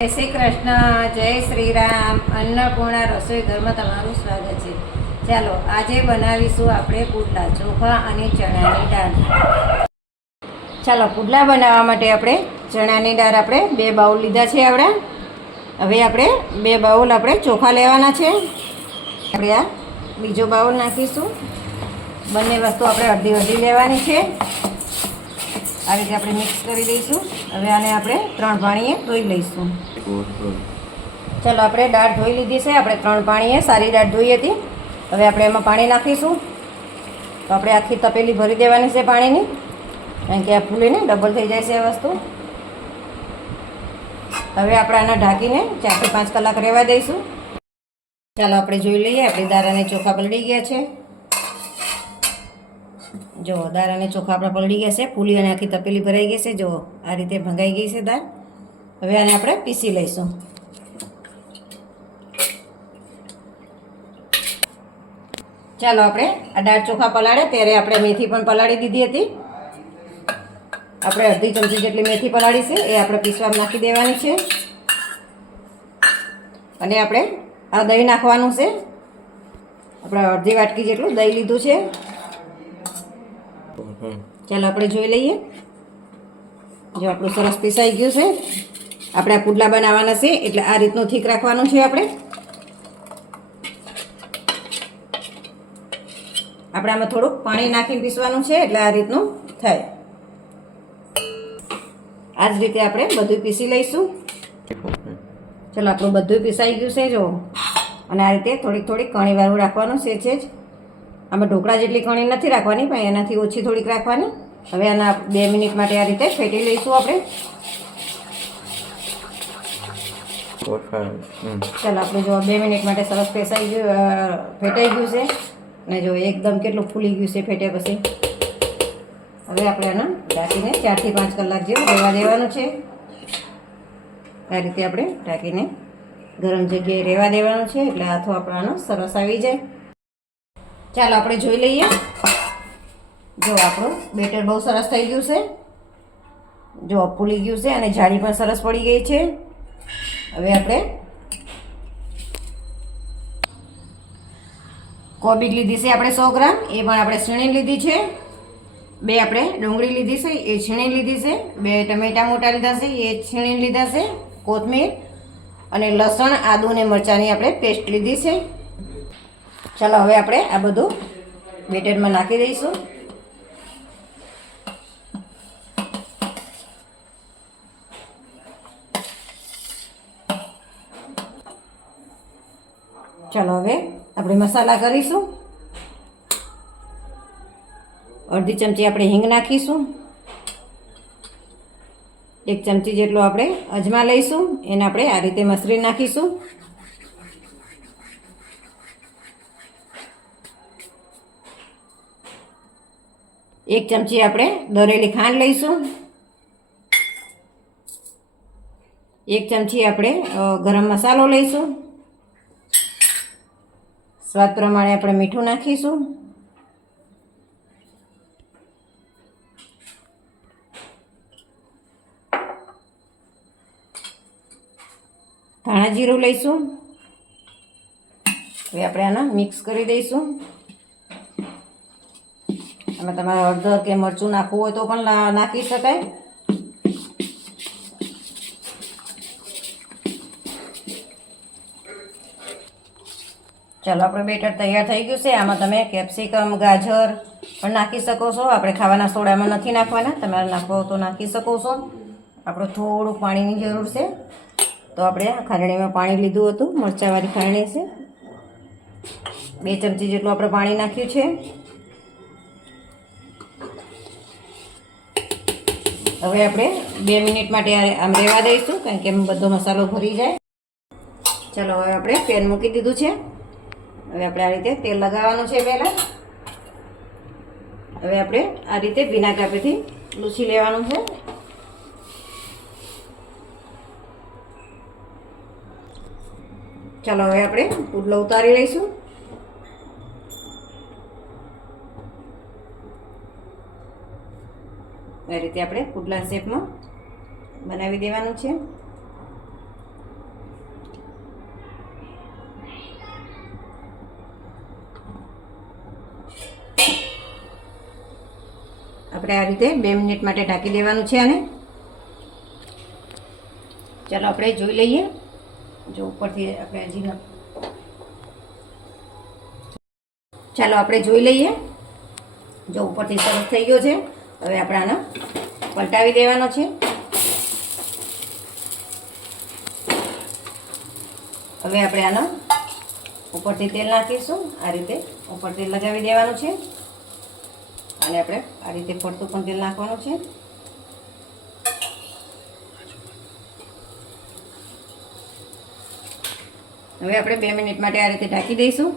જય શ્રી કૃષ્ણ, જય શ્રી રામ. અન્નપૂર્ણા રસોઈ ઘરમાં તમારું સ્વાગત છે. ચાલો આજે બનાવીશું આપણે પુડલા, ચોખા અને ચણાની દાળ. ચાલો પુડલા બનાવવા માટે આપણે ચણાની દાળ આપણે 2 બાઉલ લીધા છે. હવે આપણે 2 બાઉલ આપણે ચોખા લેવાના છે. આપણે આ બીજો બાઉલ નાખીશું. બંને વસ્તુ આપણે અડધી અડધી લેવાની છે. આ રીતે આપણે મિક્સ કરી દઈશું. હવે આને આપણે 3 પાણીએ ધોઈ લઈશું. ચાલો આપણે દાળ ધોઈ લીધી છે. આપણે 3 પાણીએ સારી દાળ ધોઈ હતી. હવે આપણે એમાં પાણી નાખીશું. તો આપણે આખી તપેલી ભરી દેવાની છે પાણીની, કારણ કે આ ફૂલીને ડબલ થઈ જાય છે આ વસ્તુ. હવે આપણે આને ઢાંકીને 4 થી 5 કલાક રહેવા દઈશું. ચાલો આપણે જોઈ લઈએ. આપણી દાળ અને ચોખા પલળી ગયા છે. જો દાળ અને ચોખા આપણા પલળી ગયા છે. ફૂલી અને આખી તપેલી ભરાઈ ગઈ છે. જો આ રીતે ભંગાઈ ગઈ છે દાળ. હવે આને આપણે પીસી લઈશું. ચાલો આપણે આ દાળ ચોખા પલાળે ત્યારે આપણે મેથી પણ પલાળી દીધી હતી. આપણે અડધી ચમચી જેટલી મેથી પલાળી છે એ આપણે પીસવામાં નાખી દેવાની છે. અને આપણે આ દહીં નાખવાનું છે. આપણે અડધી વાટકી જેટલું દહીં લીધું છે. ચાલો આપણે જોઈ લઈએ. જો આપણું સરસ પીસાઈ ગયું છે. આપણે આ પુડલા બનાવવાના છે એટલે આ રીતનું થીક રાખવાનું છે. આપણે આમાં થોડુંક પાણી નાખીને પીસવાનું છે એટલે આ રીતનું થાય. આ જ રીતે આપણે બધું પીસી લઈશું. ચલો આપણું બધું પીસાઈ ગયું છે. જો અને આ રીતે થોડીક થોડીક કણીવાળું રાખવાનું છે જ. આમાં ઢોકળા જેટલી કણી નથી રાખવાની, પણ એનાથી ઓછી થોડીક રાખવાની. હવે આના 2 મિનિટ માટે આ રીતે ફેટી લઈશું આપણે. ચાલો આપણે જો 2 મિનિટ માટે સરસ ફેટાઈ ગયું છે. અને જો એકદમ કેટલું ફૂલી ગયું છે ફેટ્યા પછી. હવે આપણે આને ઢાંકીને 4 થી 5 કલાક જેવું રહેવા દેવાનું છે. આ રીતે આપણે ઢાંકીને ગરમ જગ્યાએ રહેવા દેવાનું છે એટલે હાથો આપણો સરસ આવી જાય. ચાલો આપણે જોઈ લઈએ. જો આપણું બેટર બહુ સરસ થઈ ગયું છે. જો ફૂલી ગયું છે અને જાળી પણ સરસ પડી ગઈ છે. હવે આપણે કોબીજ લીધી છે આપણે 100 ગ્રામ, એ પણ આપણે છીણી લીધી છે. 2 આપણે ડુંગળી લીધી છે, એ છીણી લીધી છે. 2 ટમેટા મોટા લીધા છે, એ છીણી લીધા છે. કોથમીર અને લસણ, આદુ અને મરચાંની આપણે પેસ્ટ લીધી છે. ચાલો હવે આપણે આ બધું બેટરમાં નાખી દઈશું. ચાલો હવે આપણે મસાલા કરીશું. અડધી ચમચી આપણે હિંગ નાખીશું. 1 ચમચી જેટલો આપણે અજમા લઈશું, એને આપણે આ રીતે મસળી નાખીશું. એક ચમચી આપણે દળેલી ખાંડ લઈશું. 1 ચમચી આપણે ગરમ મસાલો લઈશું. સ્વાદ પ્રમાણે આપણે મીઠું નાખીશું. ધાણા જીરું લઈશું. હવે આપણે આને મિક્સ કરી દઈશું. આમાં તમારે હળદર કે મરચું નાખવું હોય તો પણ નાખી શકાય. ચાલો આપણે બેટર તૈયાર થઈ ગયું છે. આમાં તમે કેપ્સિકમ, ગાજર પણ નાખી શકો છો. આપણે ખાવાના સોડામાં નથી નાખવાના, તમારે નાખવો તો નાખી શકો છો. આપણે થોડું પાણીની જરૂર છે, તો આપણે આ ખાંડણીમાં પાણી લીધું હતું. મરચાંવાળી ખાંડણી છે. 2 ચમચી જેટલું આપણે પાણી નાખ્યું છે. હવે આપણે 2 મિનિટ માટે આમ રહેવા દઈશું, કારણ કે બધો મસાલો ભરી જાય. ચાલો હવે આપણે પેન મૂકી દીધું છે. હવે આપણે આ રીતે તેલ લગાવવાનું છે પહેલાં. હવે આપણે આ રીતે ભીના કાપીથી લૂછી લેવાનું છે. ચાલો હવે આપણે પુડલો ઉતારી લઈશું. આ રીતે આપણે પુડલા શેપમાં બનાવી દેવાનું છે. આપણે આ રીતે 2 મિનિટ માટે ઢાંકી દેવાનું છે આને. ચાલો આપણે જોઈ લઈએ. જો ઉપરથી આપણે હજી ચાલો આપણે જોઈ લઈએ. જો ઉપરથી સરસ થઈ ગયો છે. હવે આપણે આને પલટાવી દેવાનો છે. હવે આપણે આનો ઉપરથી તેલ નાખીશું. આ રીતે ઉપર તેલ લગાવી દેવાનું છે અને આપણે આ રીતે ફરતું પણ તેલ નાખવાનું છે. હવે આપણે 2 મિનિટ માટે આ રીતે ઢાંકી દઈશું.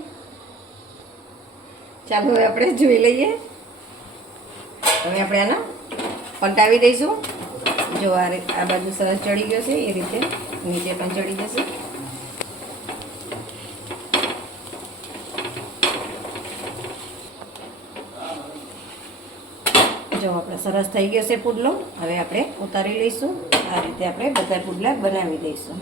ચાલો હવે આપણે જોઈ લઈએ. હવે આપણે આને પલટાવી દઈશું. જો આ બાજુ સરસ ચડી ગયો છે એ રીતે નીચે પણ ચડી જશે. જો આપણે સરસ થઈ ગયો છે પુડલો. હવે આપણે ઉતારી લઈશું. આ રીતે આપણે બધા પુડલા બનાવી દઈશું.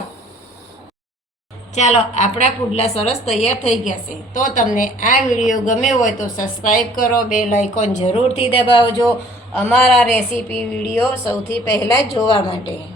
ચાલો આપણા પુડલા સરસ તૈયાર થઈ ગયા છે. તો તમને આ વિડીયો ગમ્યો હોય તો સબસ્ક્રાઈબ કરો, બેલ આઇકોન જરૂરથી દબાવજો અમારા રેસીપી વિડીયો સૌથી પહેલાં જોવા માટે.